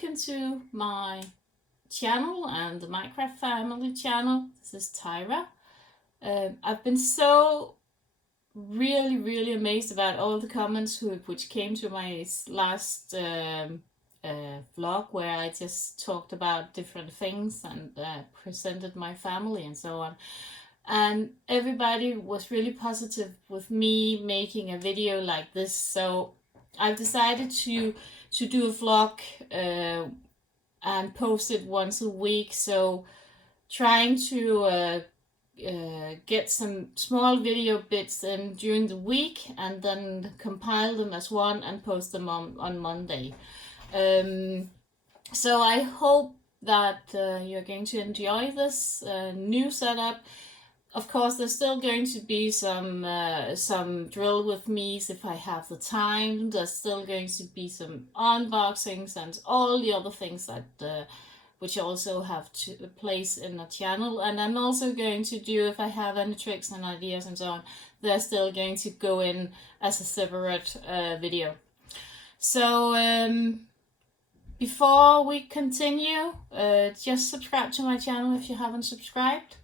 welcome to my channel and the Minecraft family channel. This is Tyra. I've been so really amazed about all the comments which came to my last vlog, where I just talked about different things and presented my family and so on. And everybody was really positive with me making a video like this, so I've decided to do a vlog and post it once a week. So trying to get some small video bits in during the week and then compile them as one and post them on Monday. So I hope that you're going to enjoy this new setup. Of course, there's still going to be some drill with me's if I have the time. There's still going to be some unboxings and all the other things that which also have to place in the channel. And I'm also going to do, if I have any tricks and ideas and so on, they're still going to go in as a separate video. So before we continue, just subscribe to my channel if you haven't subscribed.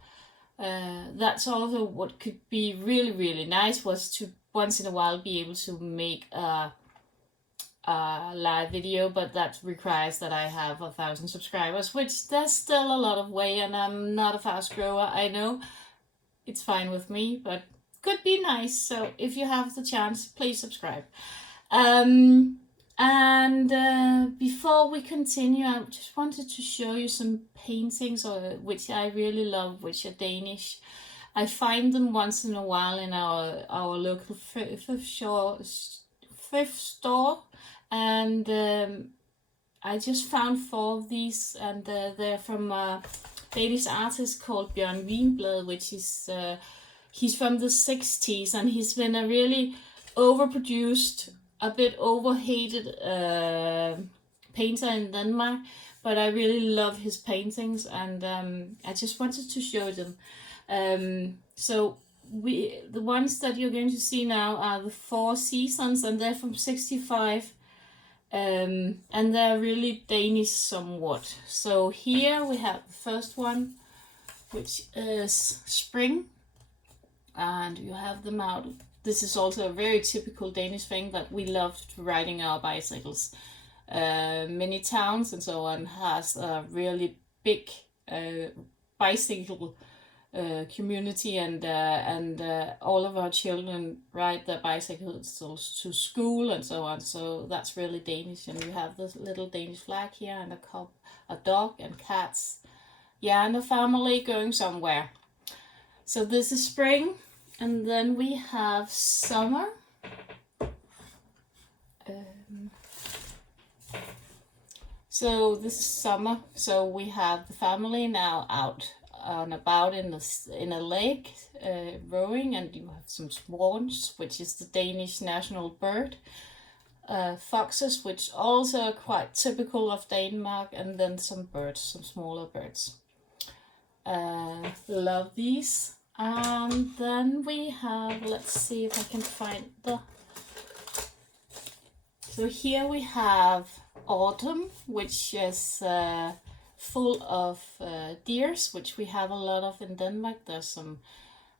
That's also what could be really nice, was to once in a while be able to make a live video, but that requires that I have 1,000 subscribers, which there's still a lot of way, and I'm not a fast grower. I know it's fine with me, but could be nice. So if you have the chance, please subscribe. Before we continue, I just wanted to show you some paintings which I really love, which are Danish. I find them once in a while in our local thrift store, and I just found 4 of these, and they're from a Danish artist called Bjørn Winblad, which is he's from the 60s, and he's been a really overproduced, a bit overhated painter in Denmark, but I really love his paintings, and I just wanted to show them. So the ones that you're going to see now are the 4 seasons, and they're from 65, and they're really Danish somewhat. So here we have the first one, which is spring, and you have them out. This is also a very typical Danish thing, that we love riding our bicycles. Many towns and so on has a really big bicycle community, and all of our children ride their bicycles to school and so on. So that's really Danish, and you have this little Danish flag here, and a dog and cats. Yeah, and a family going somewhere. So this is spring. And then we have summer. So this is summer. So we have the family now out and about in a lake rowing, and you have some swans, which is the Danish national bird. Foxes, which also are quite typical of Denmark, and then some birds, some smaller birds. Love these. And then we have, let's see if I can find so here we have autumn, which is full of deers, which we have a lot of in Denmark. There's some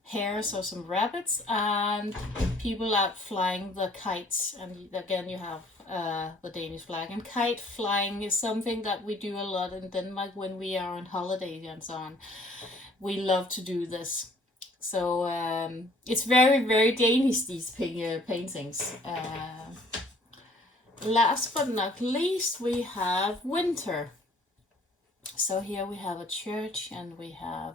hares or some rabbits, and people out flying the kites. And again, you have the Danish flag. And kite flying is something that we do a lot in Denmark when we are on holiday and so on. We love to do this. So it's very Danish, these paintings. Last but not least, we have winter. So here we have a church, and we have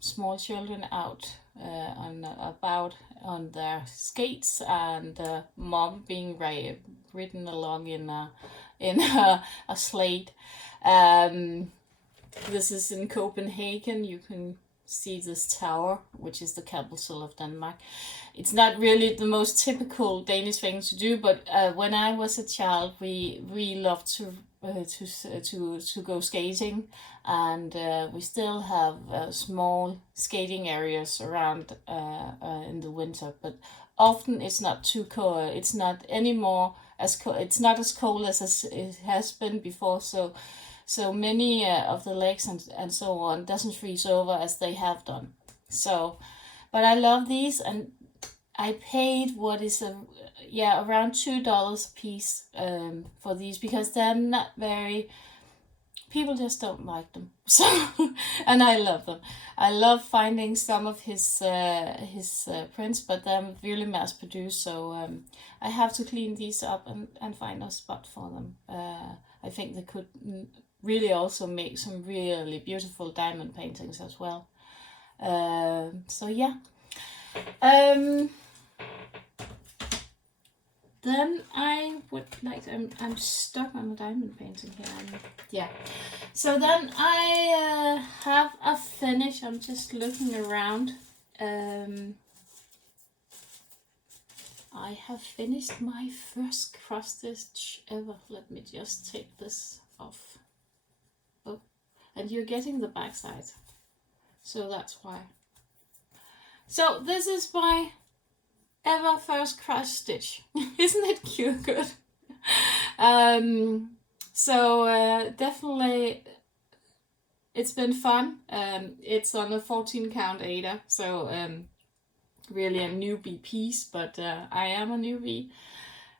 small children out on their skates, and mom being ridden along in a sled. This is in Copenhagen. You can see this tower, which is the capital of Denmark. It's not really the most typical Danish thing to do, but when I was a child, we loved to to go skating, and we still have small skating areas around in the winter, but often it's not too cold. It's not anymore as cold. It's not as cold as it has been before. So many of the lakes and so on doesn't freeze over as they have done. So, but I love these, and I paid what is around $2 a piece for these, because they're not very. People just don't like them. So, and I love them. I love finding some of his prints, but they're really mass produced. So I have to clean these up and find a spot for them. I think they could really also make some really beautiful diamond paintings as well. So yeah. Then I would like, I'm stuck on a diamond painting here. Yeah. So then I have a finish. I'm just looking around. I have finished my first cross stitch ever. Let me just take this off. Oh, and you're getting the back side. So that's why. So this is my ever first cross stitch. Isn't it cute? Good. So definitely it's been fun. It's on a 14 count Ada, so really a newbie piece, but I am a newbie,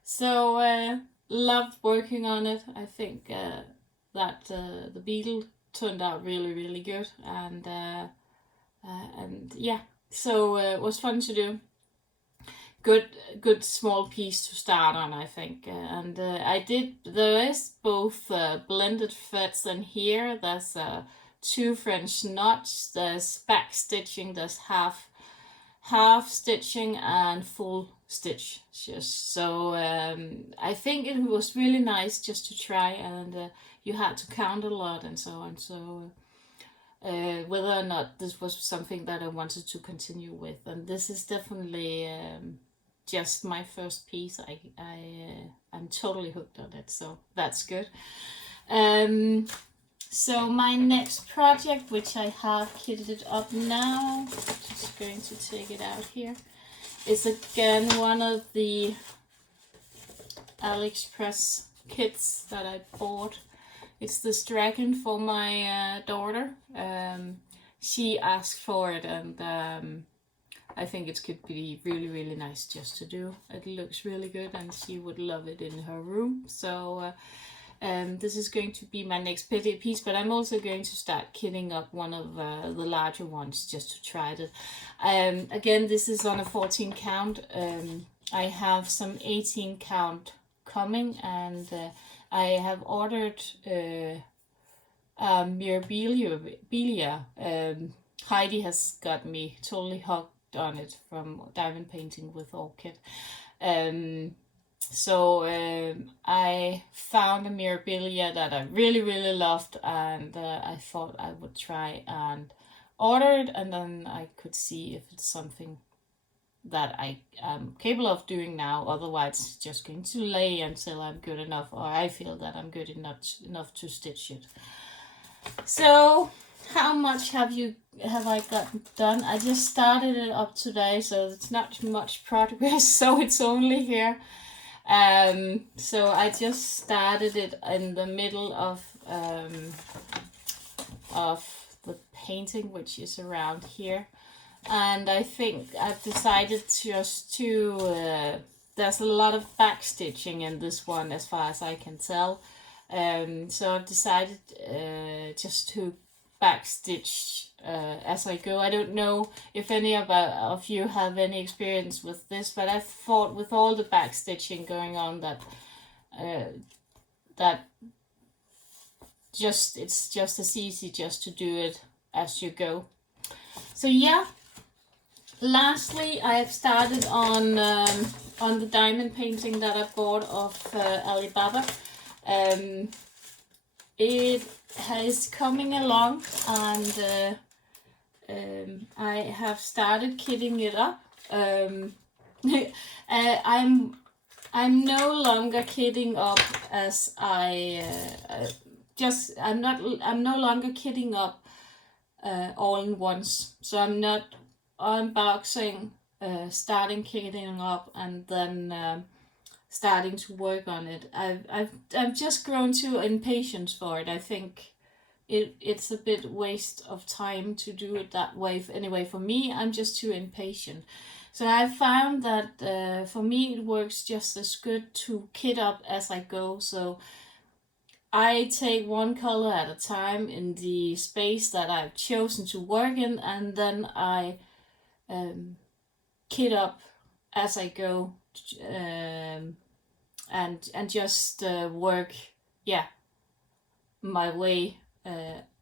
so loved working on it. I think that the beetle turned out really good, and yeah, so it was fun to do. Good small piece to start on, I think, and there is both blended threads in here. There's 2 French knots, there's back stitching, there's half stitching and full stitch. So I think it was really nice just to try, and you had to count a lot and so on. So whether or not this was something that I wanted to continue with, and this is definitely just my first piece. I'm totally hooked on it, so that's good. So my next project, which I have kitted up now, just going to take it out here, is again one of the AliExpress kits that I bought. It's this dragon for my daughter. She asked for it, and I think it could be really nice just to do. It looks really good, and she would love it in her room. So this is going to be my next piece, but I'm also going to start kitting up one of the larger ones just to try it. Again, this is on a 14 count. I have some 18 count coming, and I have ordered Mirabilia. Heidi has got me totally hooked on it from diamond painting with orchid. So I found a Mirabilia that I really loved, and I thought I would try and order it, and then I could see if it's something that I am capable of doing now. Otherwise, it's just going to lay until I'm good enough, or I feel that I'm good enough to stitch it. So how much have I gotten done? I just started it up today, so it's not much progress, so it's only here. So I just started it in the middle of the painting, which is around here, and I think I've decided just to there's a lot of back stitching in this one as far as I can tell, so I've decided just to back stitch as I go. I don't know if any of you have any experience with this, but I thought with all the back stitching going on that it's just as easy just to do it as you go. So yeah, lastly, I have started on the diamond painting that I bought of Alibaba. It is coming along, and I have started kitting it up. I'm no longer kitting up as I'm no longer kitting up all in once. So I'm not unboxing, starting kitting up, and then starting to work on it. I've just grown too impatient for it. I think it's a bit waste of time to do it that way. Anyway, for me, I'm just too impatient. So I found that for me it works just as good to kit up as I go. So I take one color at a time in the space that I've chosen to work in, and then I kit up as I go, and just work, yeah, my way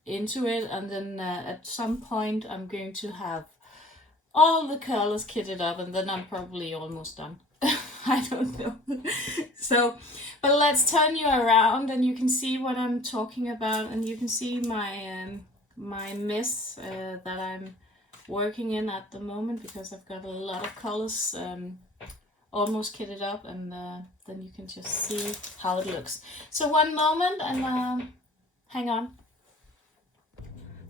into it, and then at some point I'm going to have all the colors kitted up, and then I'm probably almost done. I don't know. So, but let's turn you around and you can see what I'm talking about, and you can see my mess that I'm working in at the moment, because I've got a lot of colors almost kitted up, and then you can just see how it looks. So one moment, and hang on.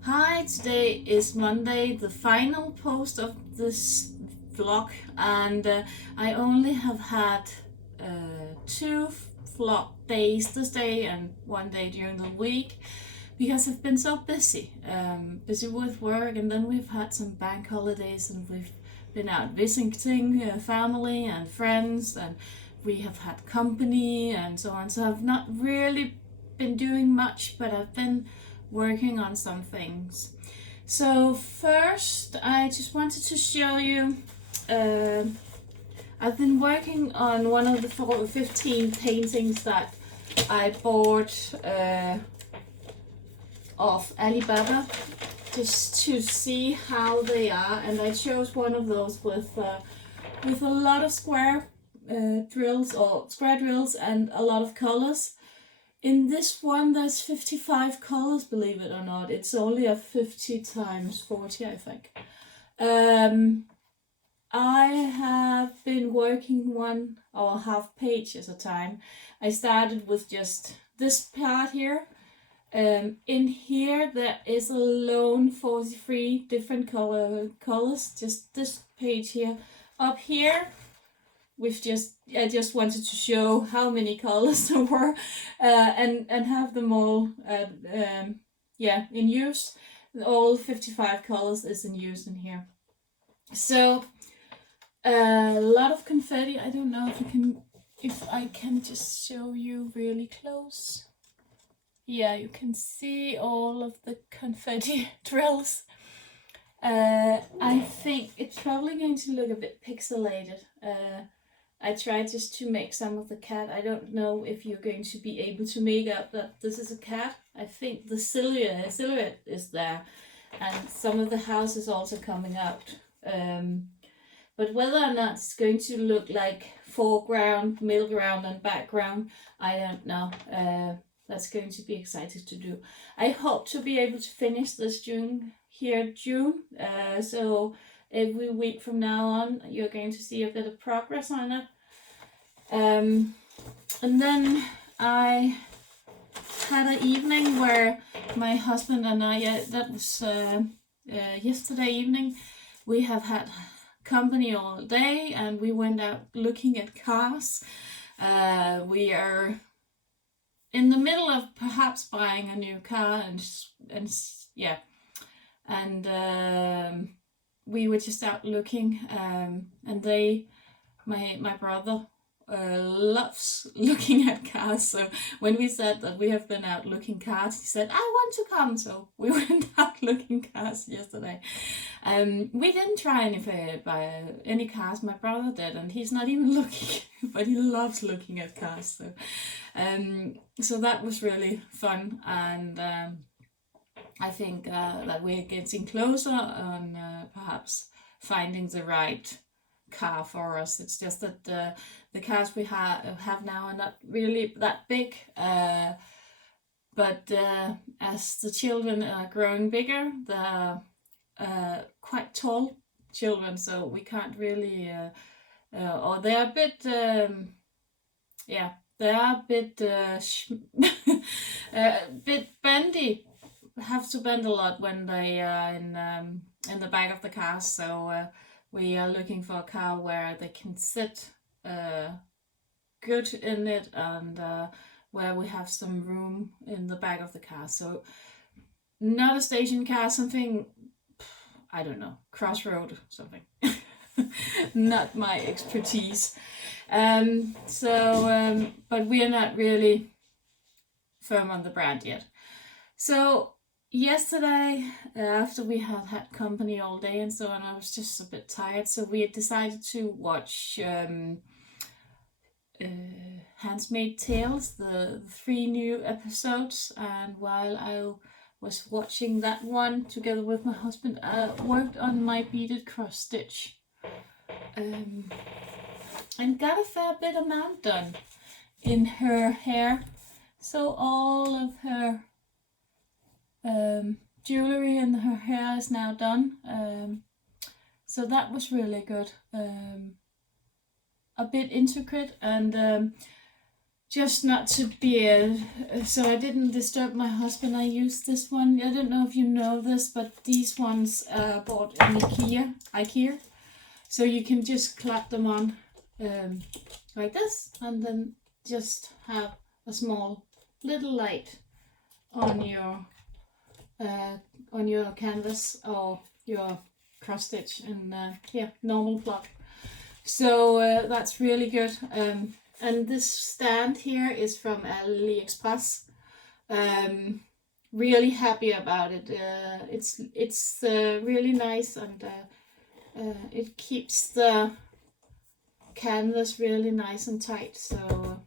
Hi, today is Monday, the final post of this vlog, and I only have had 2 vlog days this day and 1 day during the week, because I've been so busy, busy with work, and then we've had some bank holidays, and we've been out visiting family and friends, and we have had company and so on. So I've not really been doing much, but I've been working on some things. So first, I just wanted to show you, I've been working on one of the 15 paintings that I bought off Alibaba, just to see how they are, and I chose one of those with a lot of square drills and a lot of colors. In this one, there's 55 colors, believe it or not. It's only a 50 times 40, I think. I have been working 1.5 page at a time. I started with just this part here. In here, there is alone 43 different colors, just this page here. Up here, I just wanted to show how many colors there were, and have them all in use. All 55 colors is in use in here. So a lot of confetti. I don't know if I can just show you really close. Yeah, you can see all of the confetti drills. I think it's probably going to look a bit pixelated. I tried just to make some of the cat. I don't know if you're going to be able to make out that this is a cat. I think the silhouette is there, and some of the house is also coming out. But whether or not it's going to look like foreground, middle ground, and background, I don't know. That's going to be exciting to do. I hope to be able to finish this June. So every week from now on, you're going to see a bit of progress on it. And then I had an evening where my husband and I, that was yesterday evening, we have had company all day, and we went out looking at cars. We are in the middle of perhaps buying a new car, and we were just out looking, and my brother loves looking at cars. So when we said that we have been out looking cars, he said, I want to come. So we went out looking cars yesterday. We didn't try any cars. My brother did, and he's not even looking, but he loves looking at cars. So that was really fun, and I think that we're getting closer on perhaps finding the right car for us. It's just that the cars we have now are not really that big, but as the children are growing bigger, they're quite tall children, so we can't really, or they're a bit yeah, they are a bit a bit bendy. Have to bend a lot when they are in the back of the car. So we are looking for a car where they can sit good in it, and where we have some room in the back of the car. So not a station car, something, I don't know, crossroad something. Not my expertise. But we are not really firm on the brand yet. So yesterday, after we had company all day and so on, I was just a bit tired. So we had decided to watch Handmaid's Tales, the 3 new episodes. And while I was watching that one together with my husband, I worked on my beaded cross stitch. And got a fair bit amount done in her hair. So all of her jewelry and her hair is now done. So that was really good. A bit intricate, and just not to be so I didn't disturb my husband. I used this one. I don't know if you know this, but these ones bought in IKEA. So you can just clap them on like this, and then just have a small little light on your canvas or your cross stitch, and normal plug. So that's really good. And this stand here is from AliExpress. Really happy about it. It's really nice, and it keeps the canvas really nice and tight, so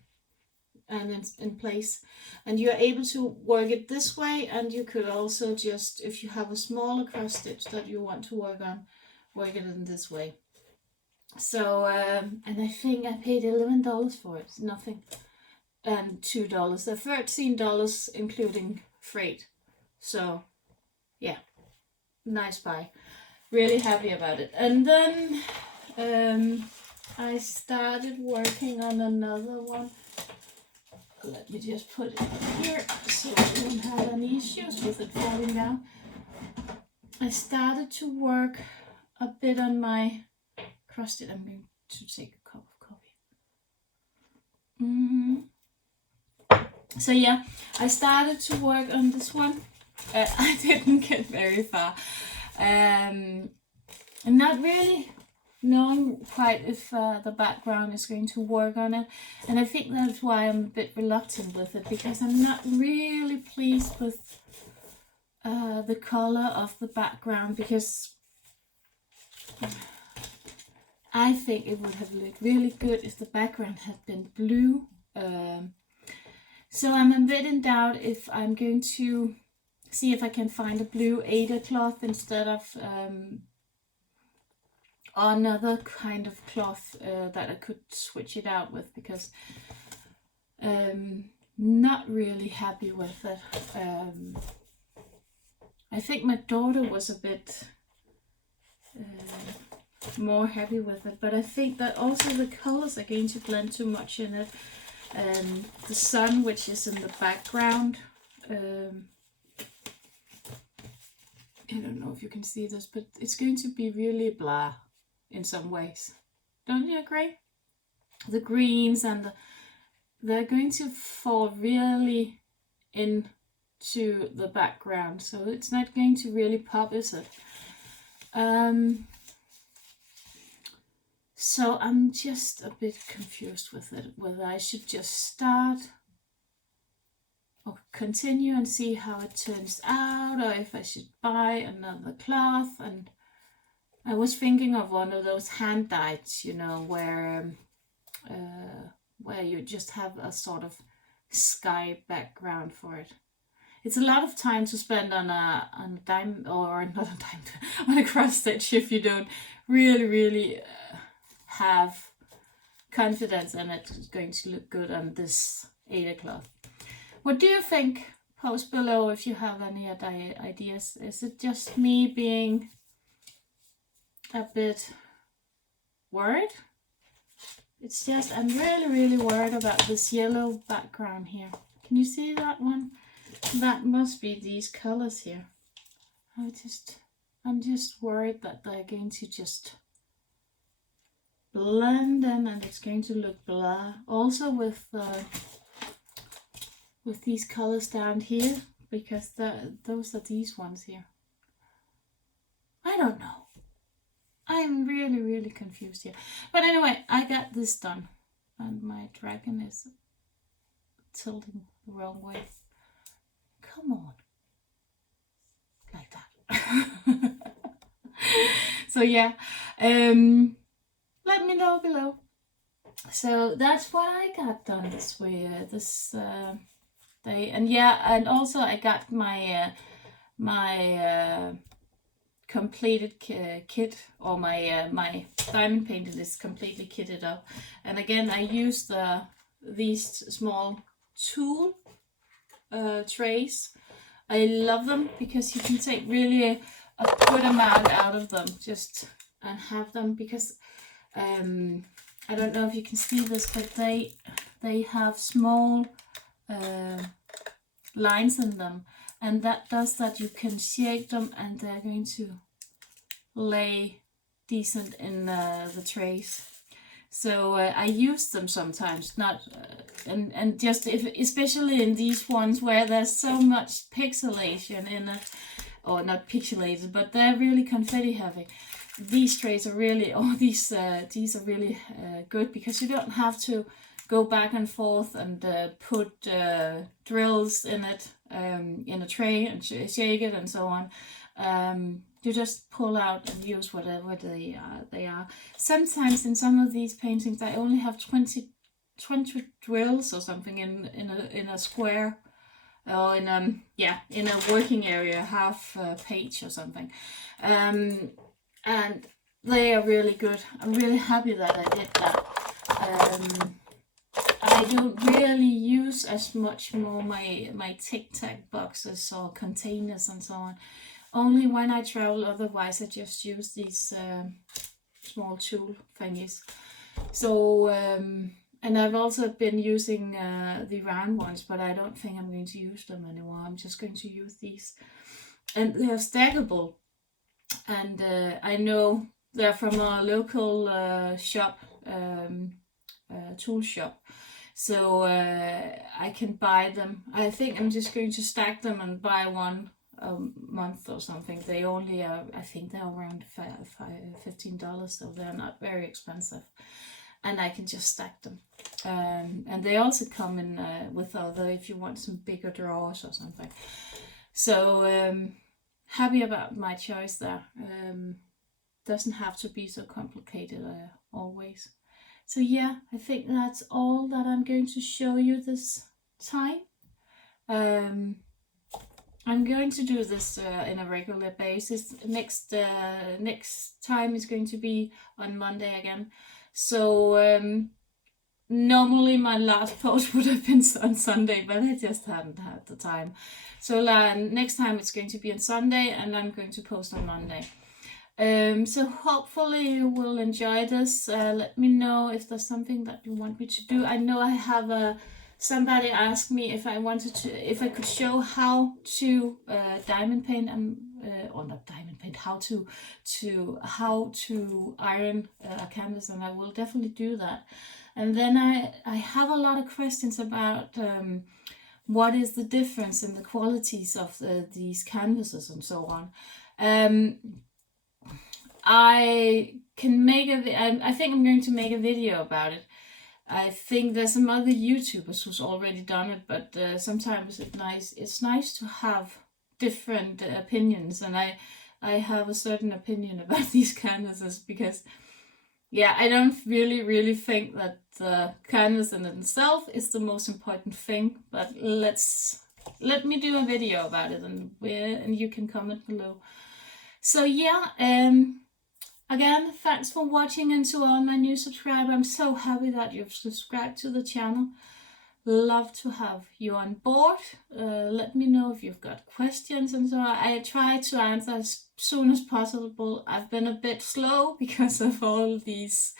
and it's in place, and you're able to work it this way, and you could also just, if you have a smaller cross stitch that you want to work on, work it in this way. So and I think I paid $11 for it, nothing, and $2, they're $13 including freight. So yeah, nice buy. Really happy about it. And then I started working on another one. Let me just put it here so I don't have any issues with it falling down. I started to work a bit on my cross stitch. I'm going to take a cup of coffee. So yeah, I started to work on this one. I didn't get very far. And not really knowing quite if the background is going to work on it, and I think that's why I'm a bit reluctant with it, because I'm not really pleased with the color of the background, because I think it would have looked really good if the background had been blue. So I'm a bit in doubt if I'm going to see if I can find a blue Aida cloth instead of another kind of cloth that I could switch it out with, because not really happy with it. I think my daughter was a bit more happy with it, but I think that also the colors are going to blend too much in it. The sun, which is in the background, I don't know if you can see this, but it's going to be really blah in some ways. Don't you agree? The greens and they're going to fall really into the background, so it's not going to really pop, is it? So I'm just a bit confused with it, whether I should just start or continue and see how it turns out, or if I should buy another cloth. And I was thinking of one of those hand dyes, you know, where you just have a sort of sky background for it. It's a lot of time to spend on a diamond, or not a diamond, on a cross stitch, if you don't really have confidence in it. It's going to look good on this Aida cloth. What do you think? Post below if you have any ideas. Is it just me being a bit worried? It's just, I'm really worried about this yellow background here. Can you see that one? That must be these colors here. I'm just worried that they're going to just blend in and it's going to look blah. Also with these colors down here, because those are these ones here. I don't know. I'm really confused here. But anyway, I got this done. And my dragon is tilting the wrong way. Come on. Like that. So yeah. Let me know below. So that's what I got done this way, this day. And yeah, and also I got my completed kit, or my diamond painted is completely kitted up. And again, I used these small tool trays. I love them because you can take really a good amount out of them, just and have them, because I don't know if you can see this, but they have small lines in them, and that does that you can shake them and they're going to lay decent in the trays. So I use them sometimes, not and just especially in these ones where there's so much pixelation in it, or not pixelated, but they're really confetti heavy. These trays are really, these are really good, because you don't have to go back and forth and put drills in it, in a tray, and shake it and so on. You just pull out and use whatever they are. Sometimes in some of these paintings I only have 20 drills or something in a square, or in a working area, half page or something. And they are really good. I'm really happy that I did that. I don't really use as much more my Tic Tac boxes or containers and so on. Only when I travel, otherwise I just use these small tool thingies. So, and I've also been using the round ones, but I don't think I'm going to use them anymore. I'm just going to use these. And they're stackable. And I know they're from our local shop, tool shop. So I can buy them. I think I'm just going to stack them and buy one a month or something. They only are, I think they're around $15, so they're not very expensive. And I can just stack them. And they also come in with other, if you want some bigger drawers or something. So happy about my choice there. Doesn't have to be so complicated always. So yeah, I think that's all that I'm going to show you this time. I'm going to do this in a regular basis. Next time is going to be on Monday again. So normally my last post would have been on Sunday, but I just hadn't had the time. So next time it's going to be on Sunday, and I'm going to post on Monday. So hopefully you will enjoy this. Let me know if there's something that you want me to do. I know I have somebody asked me if I could show how to diamond paint, or not diamond paint, how to iron a canvas, and I will definitely do that. And then I have a lot of questions about what is the difference in the qualities of these canvases and so on. I think I'm going to make a video about it. I think there's some other YouTubers who's already done it, but sometimes it's nice to have different opinions, and I have a certain opinion about these canvases, because yeah, I don't really think that the canvas in itself is the most important thing, but let me do a video about it, and you can comment below. So yeah, again, thanks for watching, and to all my new subscribers, I'm so happy that you've subscribed to the channel. Love to have you on board. Let me know if you've got questions and so on. I try to answer as soon as possible. I've been a bit slow because of all these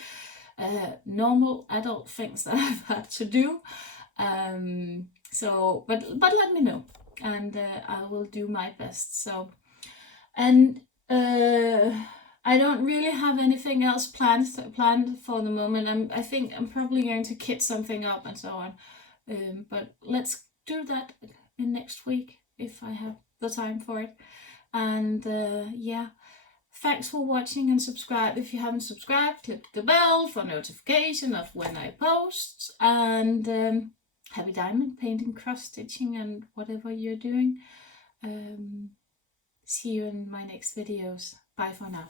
normal adult things that I've had to do. So, but let me know, and I will do my best. So, and I don't really have anything else planned for the moment. I think I'm probably going to kit something up and so on. But let's do that in next week if I have the time for it. And yeah, thanks for watching, and subscribe if you haven't subscribed. Click the bell for notification of when I post. And happy diamond painting, cross stitching, and whatever you're doing. See you in my next videos. Bye for now.